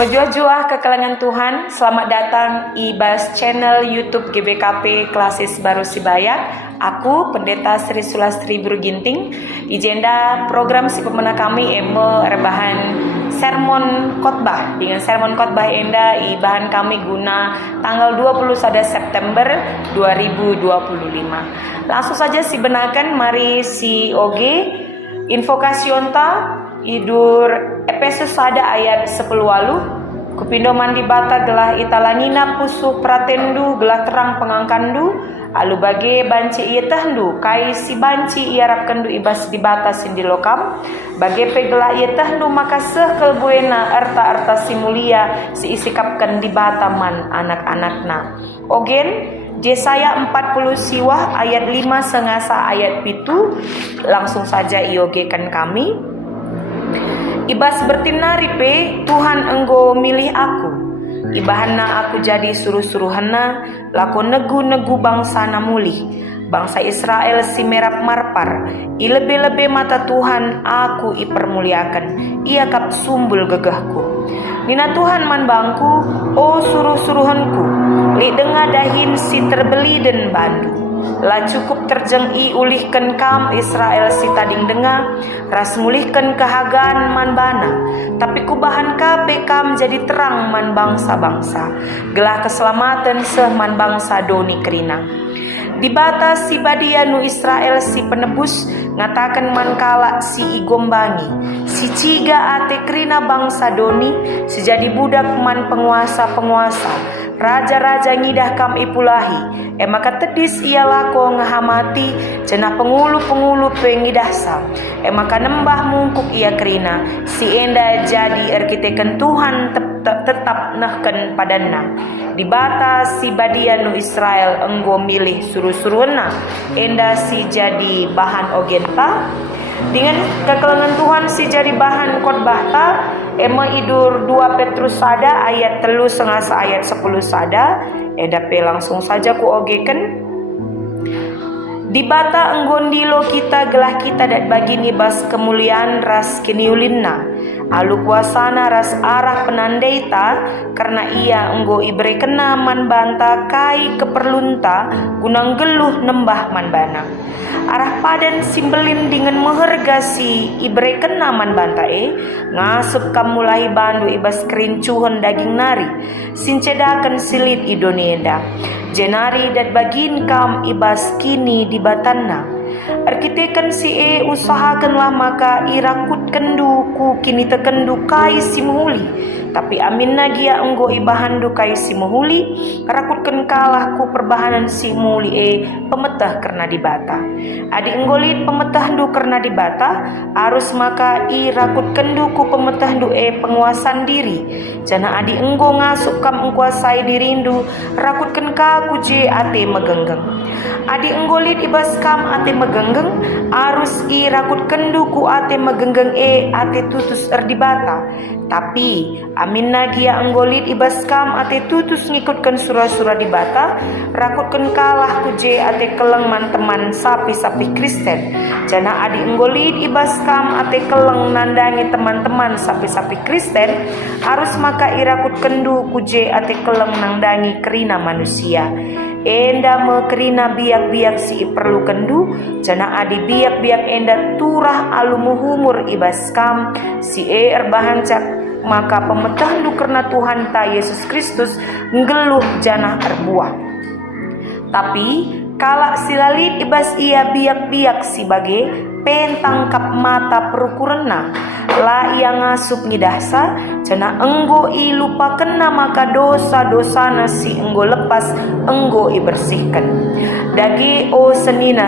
Berjuah-juah ke kalangan Tuhan, selamat datang ibas channel YouTube GBKP Klasis Baru Sibayak. Aku Pendeta Sri Sulastri Buruginting. Agenda program si pemena kami rebahan sermon khotbah. Dengan sermon khotbah enda bahan kami guna tanggal 21 September 2025. Langsung saja si benakan mari si oge invokasionta idur Efesus ada ayat 10 walu. Kupindo mandi bata gelah italangina pusuh pratendu gelah terang pengangkandu alu bage banci iya tahndu kai si banci ia rapkandu ibas di bata sindi lokam bage pegela iya tahndu maka sehkel buena arta si mulia si isikapkan di bata man anak-anakna. Ogen Yesaya 40 siwah ayat 5 sengasa ayat pitu. Langsung saja iogekan kami. Ibas bertinari pe Tuhan enggo milih aku. Ibahana aku jadi suruh-suruhana lako negu-negu bangsa namulih. Bangsa Israel si merap marpar. Ilebe-lebe mata Tuhan aku ipermuliakan. Ia kap sumbul gegahku. Nina Tuhan man bangku, oh suruh-suruhanku. Li denga dahin si terbeli dan bandu. La cukup terjeng ulihkan kam Israel si tading denga ras mulihkan kehagaan man bana tapi kubahan kape kam jadi terang man bangsa-bangsa gelah keselamatan seh man bangsa doni kerina di batas si badia nu Israel si penebus ngatakan man kala si igombangi si ciga ate kerina bangsa doni sejadi budak man penguasa-penguasa raja-raja ngidah kam ipulahi maka tedis ia lako ngahamati cenah pengulu-pengulu pengidah sam maka nembah mungkuk ia kerina si enda jadi arkiteken Tuhan tetap nahken padanna di batas si badian nu Israel enggo milih suruh-suruhna enda si jadi bahan ogenta dengan kekelengan Tuhan si jadi bahan khotbah ta idur 2 Petrus sada ayat 3 sengasa ayat 10 sada edape langsung saja ku ogekan di bata enggondilo kita gelah kita dat bagi nibas kemuliaan ras kiniulinna alu kuasana ras arah penandaita karena ia enggo ibre kena man banta kai keperlunta gunang geluh nembah man bana arah padan simbelin dengan mehergasi ibre kena man banta ngasup kam mulai bandu ibas kerincuhan daging nari sincedakan silit idonienda jenari dat bagin kam ibas kini di batanna arkitekan si usahakanlah maka irakut kendu ku kini tekendu kai si muhuli tapi amin nagia enggo ibahan du kai si muhuli rakutkan kalah ku perbahanan si muhuli pemetah karena dibata adi enggolit pemetah du karena dibata arus maka irakut kendu ku pemetah du penguasaan diri jana adi enggo ngasuk kam engkuasai dirindu rakutkan ka ku je ate megenggeng adi enggolit ibas kam ate megenggeng arus irakut kendu ku ate megenggeng ate tutus erdibata tapi amin nagia enggolit ibas kam ate tutus ngikutkan surah-surah dibata rakutkan kalah ku je ate keleng man teman sapi-sapi Kristen jana adi enggolit ibas kam ate keleng nandangi teman-teman sapi-sapi Kristen harus maka irakut kendu ku je ate keleng nandangi kerina manusia enda mekerina biak-biak si perlu kendu jana adi biak-biak enda turah alumuhumur ibas kam si erbahancak maka pemetah du karena Tuhan ta Yesus Kristus ngeluh janah erbuah tapi kala silalit ibas ia biak-biak si bage pentangkap mata perukurena la ia ngasup ngidahsa cana enggo lupa kena maka dosa-dosana si enggo lepas enggo ibersihkan dage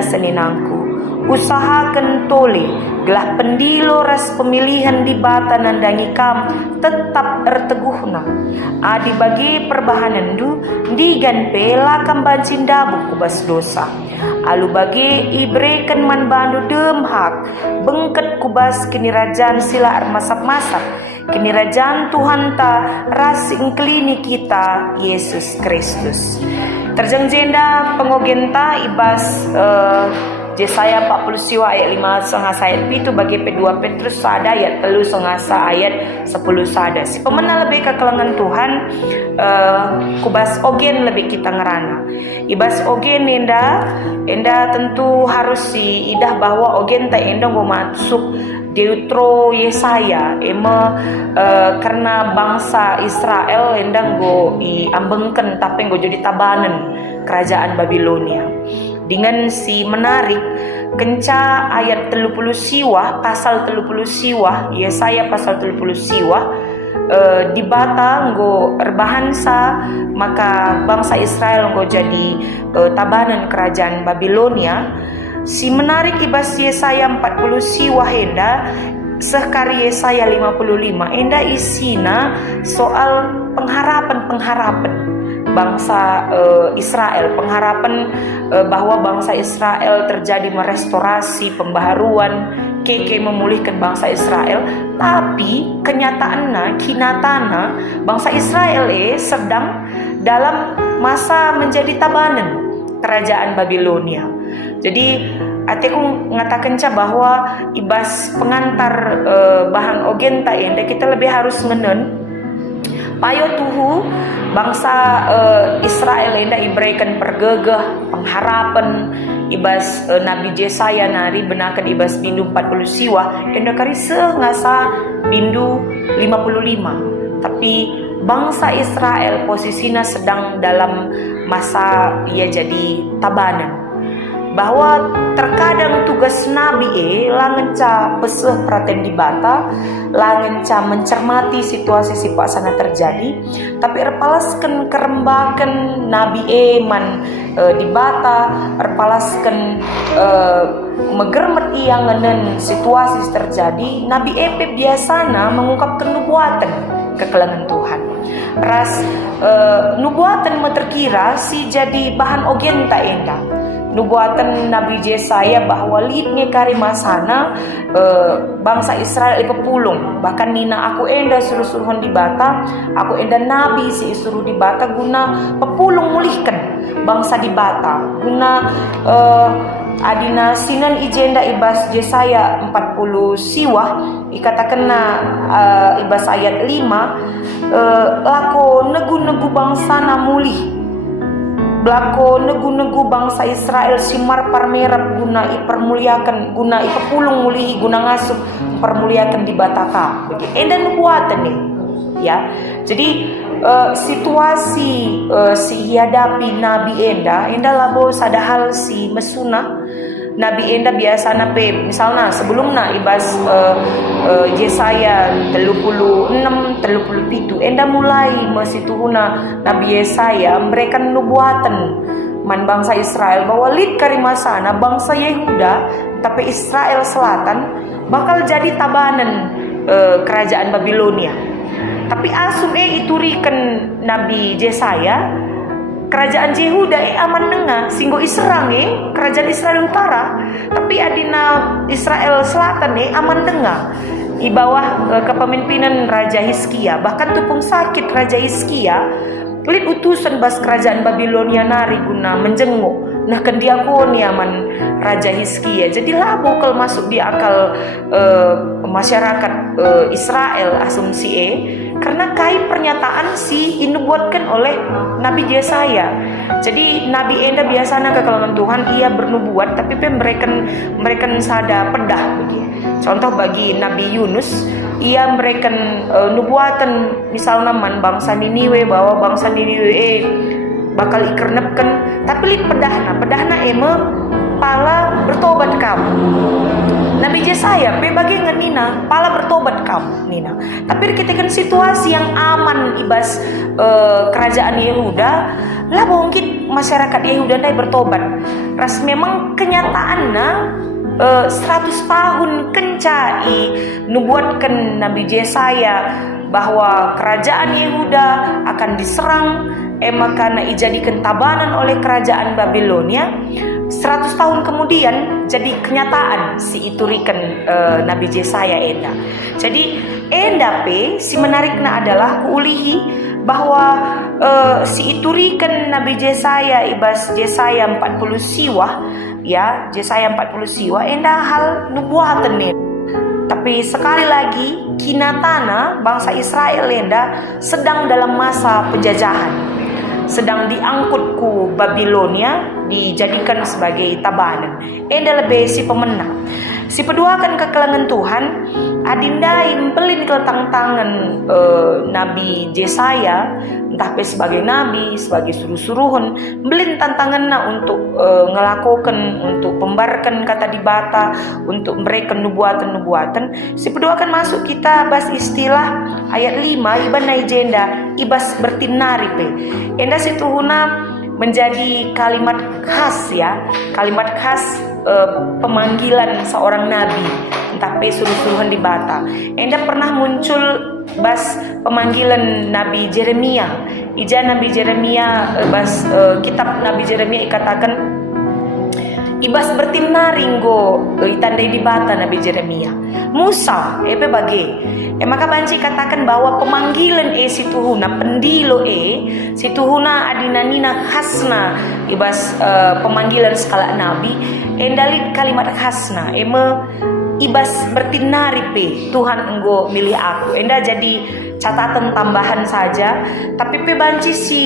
seninangku usahakan tole gelah pendilo ras pemilihan di bata nandangi kam tetap erteguhna adi bagi perbahanan du digan pela kam bancin dabu kubas dosa alu bagi ibreken man bandu demhak bengket kubas kini rajaan sila armasap-masap kini rajaan Tuhan ta ras ingklini kita Yesus Kristus terjengjenda pengogenta ibas Jesaya 40 siwa ayat 5 setengah ayat itu bagi P2 Petrus sada ayat 3 setengah ayat 10 sada. Si pemena lebih ke kelengan Tuhan kubas ogen lebih kita ngerana. Ibas ogen enda tentu harus si idah bahwa ogen tak enda go masuk Deutro Yesaya karena bangsa Israel endang go ambengken tapi go jadi tabanan kerajaan Babilonia. Dengan si menarik kenca ayat 30 siwa pasal 30 siwa Yesaya pasal 30 siwa di bata nggo erbahansa maka bangsa Israel nggo jadi tabanan kerajaan Babilonia. Si menarik ibas Yesaya 40 siwa henda sekari Yesaya 55 enda isina soal pengharapan bangsa Israel, pengharapan bahwa bangsa Israel terjadi merestorasi, pembaharuan, memulihkan bangsa Israel. Tapi kenyataannya, kinatana bangsa Israel sedang dalam masa menjadi tabanan kerajaan Babilonia. Jadi aku ngatakan bahwa ibas pengantar bahan ogen tak enda kita lebih harus ngenen payo tuhu bangsa Israel enda iberikan pergegah pengharapan ibas Nabi Jesaya nari benakan ibas bindu 40 siwa enda kari ngasa bindu 55. Tapi bangsa Israel posisinya sedang dalam masa ia jadi tabanan. Bahwa terkadang tugas Nabi langenca peseh praten di bata, langenca mencermati situasi sipak sana terjadi, tapi erpalaskan kerembakan Nabi man di bata, erpalaskan megermet ia ngenen situasi terjadi. Nabi biasana mengungkapkan nubuatan kekelangan Tuhan. Ras nubuatan terkira si jadi bahan ogen tak endah. Nubuatan Nabi Jesaya bahwa lidnya karimasana bangsa Israel pepulung. Bahkan nina aku enda suruh-suruhan di bata, aku enda nabi si suruh di bata guna pepulung mulihkan bangsa di bata. Guna adina sinan ijenda ibas Jesaya 40 siwah ikatakan ibas ayat 5 lako negu-negu bangsa na mulih. Blako negu-negu bangsa Israel simar parmerap guna ipermuliakan guna ipepulung mulihi guna ngasup permuliakan di bataka. Enda nubuatan nih ya. Jadi situasi si hadapi Nabi enda labo sadahal si mesuna Nabi enda biasa nape misalnya sebelumnya ibas Yesaya 36 37 enda mulai mesituhuna Nabi Yesaya mereka nubuatan man bangsa Israel bahwa lid karimasana bangsa Yehuda tapi Israel Selatan bakal jadi tabanan kerajaan Babilonia. Tapi asum iturikan Nabi Yesaya kerajaan Yehuda aman nengah singgo iserang kerajaan Israel Utara, tapi adina Israel Selatan aman nengah di bawah kepemimpinan Raja Hizkia. Bahkan tupung sakit Raja Hizkia lid utusan bas kerajaan Babilonia nari guna menjenguk nah kendiakon yaman Raja Hizkia. Jadi labo kalau masuk di akal masyarakat Israel asumsi karena kai pernyataan si dinubuatkan oleh Nabi Yesaya. Jadi Nabi enda biasanya ke kalangan Tuhan ia bernubuat tapi mereka sada pedah begitu. Contoh bagi Nabi Yunus ia memberikan nubuatan misalnya man bangsa Niniwe bahwa bangsa Niniwe bakal ikernepkan tapi lid pedahna pala bertobat kamu. Nabi Yesaya bagi ngenina pala bertobat kamu nina. Tapi ketika situasi yang aman ibas kerajaan Yehuda lah mungkin masyarakat Yehuda ndai bertobat. Ras memang kenyataannya 100 tahun kencai nubuatkan Nabi Yesaya bahwa kerajaan Yehuda akan diserang karena dijadikan tabanan oleh kerajaan Babilonia. 100 tahun kemudian jadi kenyataan si iturikan Nabi Yesaya enda. Jadi enda si menariknya adalah kuulihi bahwa si iturikan Nabi Yesaya ibas Yesaya 40 siwah ya Yesaya 40 siwa enda hal nubuatan nih. Tapi sekali lagi kinatana bangsa Israel enda sedang dalam masa penjajahan, sedang diangkut ku Babilonia, dijadikan sebagai tabanan. Enda lebih si pemenang. Si peduakan kekelangan Tuhan, adinda impelin ke tangan Nabi Yesaya, entah sebagai nabi, sebagai suruh-suruhun, belin tantangan untuk ngelakukan, untuk pembarkan kata di bata, untuk mereka nubuatan-nubuatan. Si peduakan masuk kita bas istilah ayat 5 iban naijenda ibas bertinari pe. Enda situ huna menjadi kalimat khas ya, kalimat khas pemanggilan seorang nabi, entah suruh-suruhan di bata. Enda pernah muncul bas pemanggilan Nabi Jeremia. Ija Nabi Jeremia bas kitab Nabi Jeremia ikatakan ibas bertimnaringgo itandai di bata Nabi Jeremia. Musa bagi maka banci katakan bahwa pemanggilan situhuna pendilo situhuna adinanina khasna ibas pemanggilan skala nabi endalit kalimat khasna ibas bertinari Tuhan enggo milih aku. Enda jadi catatan tambahan saja, tapi banci si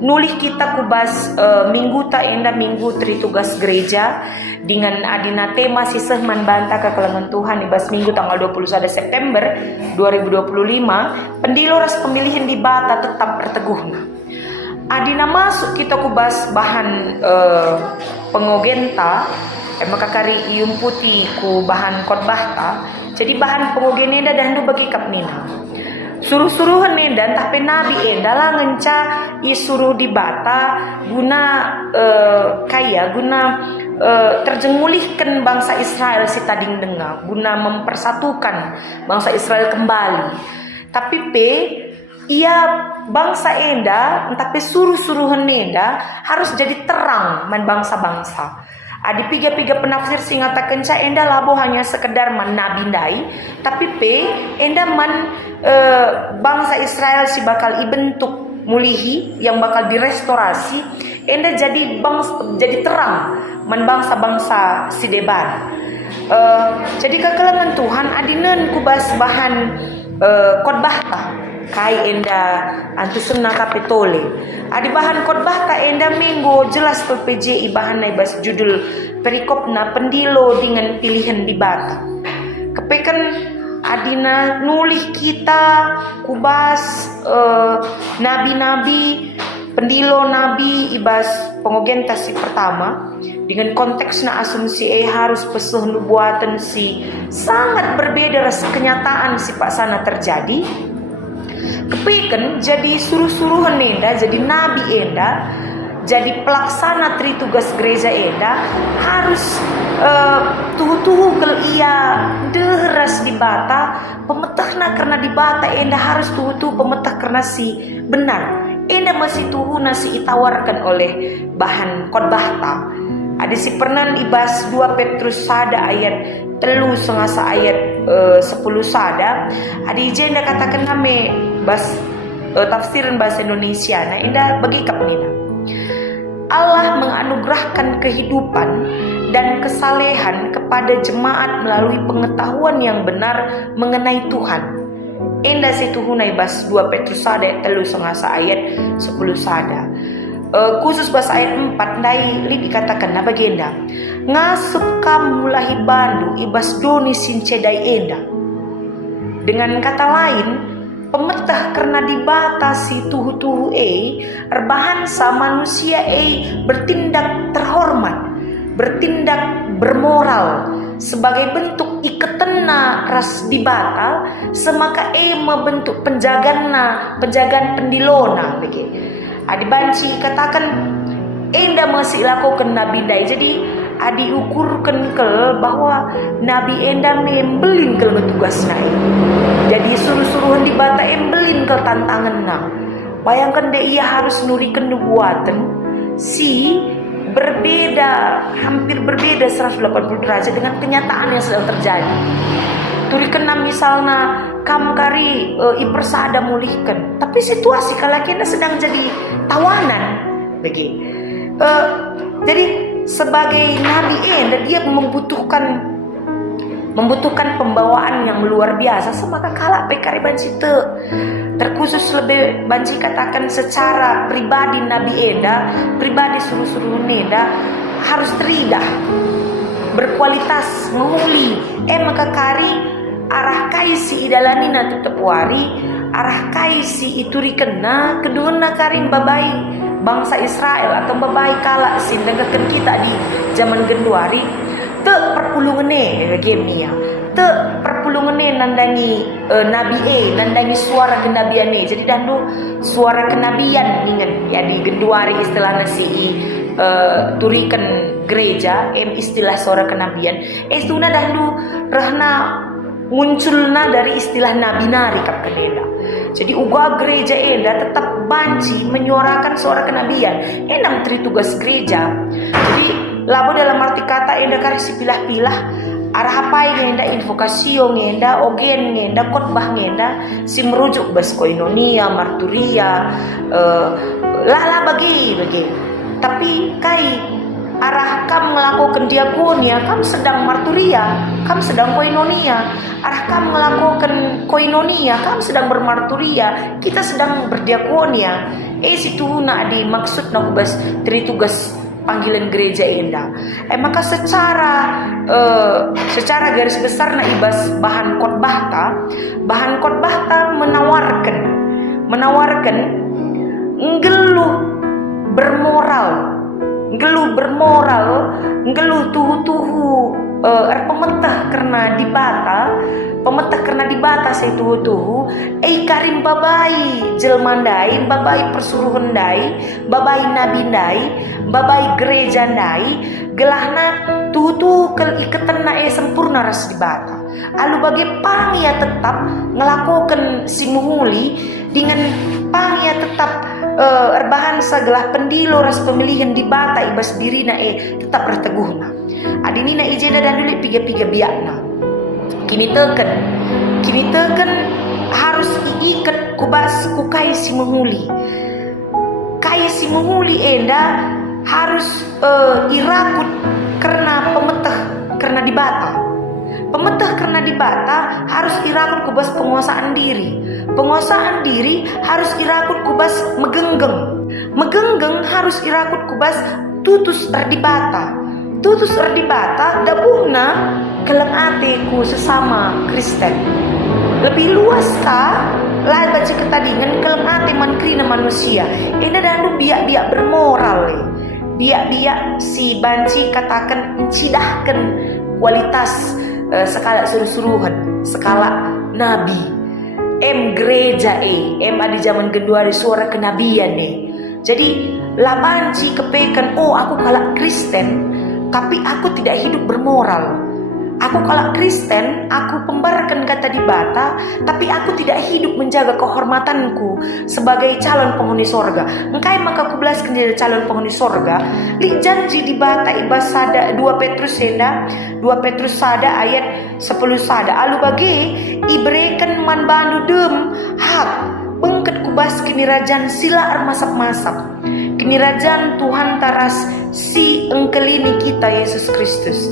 nulih kita kubas minggu ta enda minggu tri tugas gereja dengan adina tema siseh manbanta kekelangan Tuhan ibas minggu tanggal 21 September 2025 pendilo ras pemilihan di bata tetap berteguhna. Adina masuk kita kubas bahan pengogenta maka kari ium putih ku bahan khotbah ta. Jadi bahan pengogen enda dandu bagi kapnina. Suruh-suruhan enda tapi nabi enda lah ngenca isuruh di bata guna guna terjengulihkan bangsa Israel si tading dengar, guna mempersatukan bangsa Israel kembali. Tapi ia bangsa enda tapi suruh-suruhan enda harus jadi terang man bangsa-bangsa. Adi piga-piga penafsir singatakan ca enda labo hanya sekedar man nabi ndai, tapi enda man bangsa Israel si bakal ibentuk mulihi yang bakal direstorasi, enda jadi terang man bangsa-bangsa si deban. Jadi kekelangan Tuhan adinan kubas bahan khotbah ta kai enda antusuna kapitole. Adi bahan khotbah ta enda minggu jelas PPJ bahan naibas judul perikopna pendilo dengan pilihan di bata. Kepekan adina nulih kita kubas nabi-nabi pendilo nabi ibas pengogenta si pertama dengan konteksna asumsi harus pesuh nubuatan si sangat berbeda ras kenyataan si pak sana terjadi. Kepikan jadi suruh-suruhan enda, jadi nabi enda, jadi pelaksana tri tugas gereja enda harus tuhu-tuhu kel ia deras di bata pemetahna karena di bata enda harus tuhu-tuhu pemetah karena si benar enda masih tuhu nasi itawarkan oleh bahan khotbah ta. Ada si pernan ibas 2 Petrus sada ayat telu sengasa ayat 10 sada. Ada ijenda katakan kami bas tafsiran bahasa Indonesia. Nah indah bagi kapnina. Allah menganugerahkan kehidupan dan kesalehan kepada jemaat melalui pengetahuan yang benar mengenai Tuhan. Indah situ hunai bas 2 Petrus sada telu sengasa ayat 10 sada. Khusus bahasa ayat 4 dai li dikatakan na bagenda ngasup kam mulahi bandu ibas doni sincedai enda. Dengan kata lain pemetah karena dibatasi tuhu-tuhu erbahansa manusia bertindak terhormat, bertindak bermoral sebagai bentuk iketena ras dibata semaka membentuk penjagaan pendilona begitu. Adi banci katakan enda masih lakukan nabi dai. Jadi adi ukurkan kel bahwa nabi enda membelin kel tugas nai. Jadi suruh-suruhan di bata embelin kel tantangan na. Bayangkan deh ia harus nurikan nubuatan si berbeda, hampir berbeda 180 derajat dengan kenyataan yang sedang terjadi. Turikan misalnya kam kari ipersada mulihkan, tapi situasi kalau kita sedang jadi tawanan begitu. Jadi sebagai nabi enda dia membutuhkan pembawaan yang luar biasa. Semaka kala pekari banci terkhusus lebih banci katakan secara pribadi nabi enda, pribadi suruh-suruh enda harus teridah berkualitas menguli maka kari arah kaisi idalanina tetap wari arah kaisi ituri kena kedua karim babai bangsa Israel atau babai kala sindengkan kita di zaman genduari te perpulungene game ni ya te perpulungene nandangi nabi nandangi suara kenabiane jadi dandu suara kenabian ingat ya di genduari istilah nasi turikan gereja istilah suara kenabian istuna dandu rahna munculna dari istilah nabi nari kap kedela. Jadi uga gereja enda tetap banci menyuarakan suara kenabian. Enam tri tugas gereja. Jadi labo dalam arti kata enda karisi pilah-pilah arah apa enda invokasio enda ogen enda khotbah enda si merujuk bas koinonia marturia lala bagi. Tapi kai arah kam melakukan diakonia, kam sedang marturia, kam sedang koinonia. Arah kam melakukan koinonia, kam sedang bermarturia, kita sedang berdiakonia. Situ nak dimaksud nak ubas tri tugas panggilan gereja enda. Maka secara garis besar nak ibas bahan khotbah ta menawarkan ngeluh tuhu pemetah karena dibata saya tuhu karim babai jelmandai babai persuruhan dai babai nabi dai babai gereja dai gelahna tuhu keikatan na sempurna ras dibata alu bagi pangya tetap ngelakukan si muhuli dengan pangya tetap erbahan sagelah pendilo ras pemilihan dibata ibas dirina tetap berteguhna adinina ijena dan dulu piga-piga biakna kini teken harus iikat kubas ku kai si menghuli enda harus irakut karena karena dibata harus irakut kubas penguasaan diri harus irakut kubas megenggeng harus irakut kubas tutus erdibata dabuhna keleng atiku sesama Kristen lebih luas kah lah baca ketadingan keleng ati mankrina manusia ini dandu biak bermoral biak si banci katakan mencidahkan kualitas skala suruh-suruhan skala nabi gereja adi zaman kedua di suara kenabian jadi lah banci kepekan aku kalak Kristen tapi aku tidak hidup bermoral. Aku kalak Kristen, aku pembarkan kata dibata, tapi aku tidak hidup menjaga kehormatanku sebagai calon penghuni sorga. Engkai maka aku belaskan jadi calon penghuni sorga. Li janji dibata ibas sada 2 Petrus sada ayat 10 sada. Alu bagi ibrekan man bandu dem hak bengket kubas kinirajan sila armasap-masap. Kinirajan Tuhan taras si engkelini kita Yesus Kristus.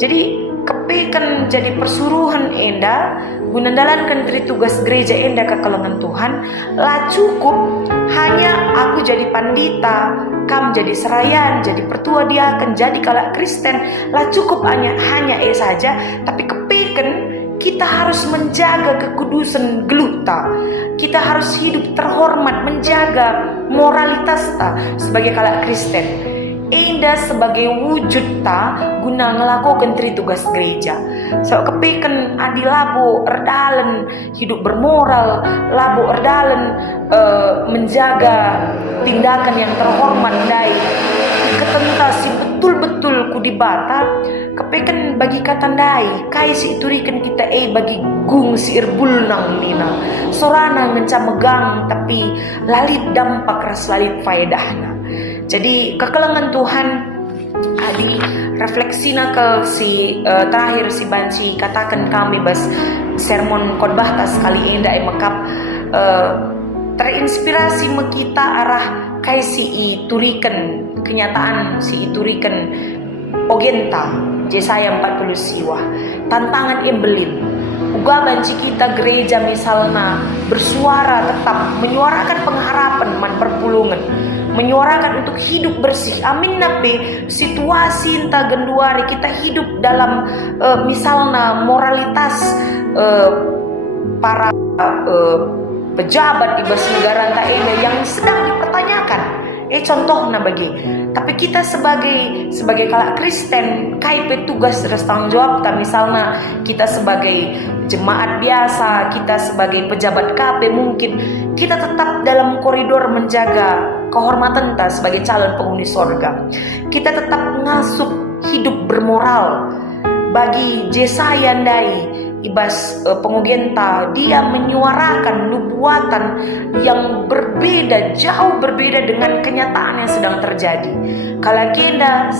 Jadi kepekan jadi persuruhan enda gunandalankan tri tugas gereja enda ke kalangan Tuhan lah cukup hanya aku jadi pandita kam jadi serayan jadi pertua dia akan jadi kalak Kristen lah cukup hanya saja tapi kepekan kita harus menjaga kekudusan geluta kita harus hidup terhormat menjaga moralitas ta sebagai kalak Kristen enda sebagai wujud ta guna ngelakukan tri tugas gereja so kepekan adi labo erdalen hidup bermoral labo erdalen menjaga tindakan yang terhormat dari ketentasi betul-betul kudibata kepekan bagi katandai kai si iturikan kita bagi gung si irbul nang nina sorana ngenca megang tapi lalit dampak ras lalit faedahna. Jadi kekelengan Tuhan adi refleksina ke si terakhir si banci katakan kami bas sermon khotbah tas kali enda mekap terinspirasi mekita arah kai si iturikan kenyataan si iturikan ogenta Yesaya 40 siwa tantangan embelin uga banci kita gereja misalnya bersuara tetap menyuarakan pengharapan man perpulungan, menyuarakan untuk hidup bersih. Amin nabe situasi entah genduari kita hidup dalam misalnya moralitas para pejabat ibas negara entah ini yang sedang dipertanyakan. Contohnya bagi, tapi kita sebagai kalak Kristen kai petugas tanggung jawab. Misalnya kita sebagai jemaat biasa, kita sebagai pejabat KP mungkin kita tetap dalam koridor menjaga kehormatan kita sebagai calon penghuni sorga. Kita tetap ngasup hidup bermoral. Bagi Yesaya ndai ibas pengugenta, dia menyuarakan nubuatan yang berbeda, jauh berbeda dengan kenyataan yang sedang terjadi. Kalau kita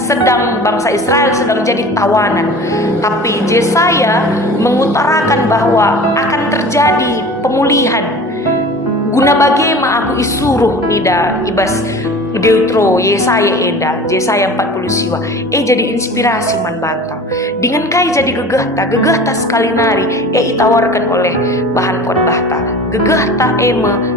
bangsa Israel sedang jadi tawanan, tapi Yesaya mengutarakan bahwa akan terjadi pemulihan. Guna bagaimana aku isuruh nida ibas Deutro Yesaya 40 siwa jadi inspirasi man bantang dengan kai jadi gegahta sekali nari itawarkan oleh bahan khotbahta gegahta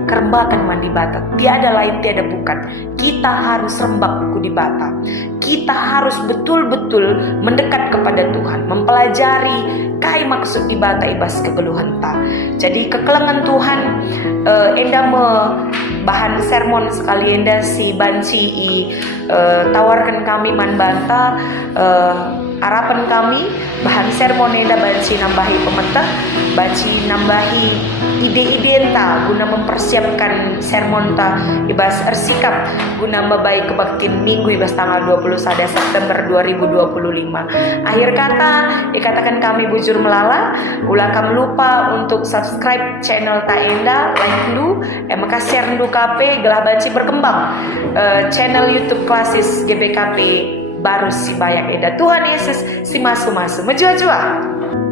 kerembakan man di bata tiada lain tiada bukan kita harus rembak ku di bata, kita harus betul-betul mendekat kepada Tuhan, mempelajari kai maksud di bata ibas kegeluhan ta. Jadi kekelengan Tuhan enda bahan sermon sekali enda si banci tawarkan kami man banta harapan kami bahan sermon enda banci nambahi pemetah, banci nambahi ide-ide enta guna mempersiapkan sermon ta ibas ersikap guna membaik kebaktian minggu ibas tanggal 21 September 2025. Akhir kata dikatakan kami bujur melala ulah kam lupa untuk subscribe channel Taenda, like lu maka share lu KP gelah banci berkembang channel YouTube Klasis GBKP baru si bayak eda. Tuhan Yesus si masu-masu menjua-jua.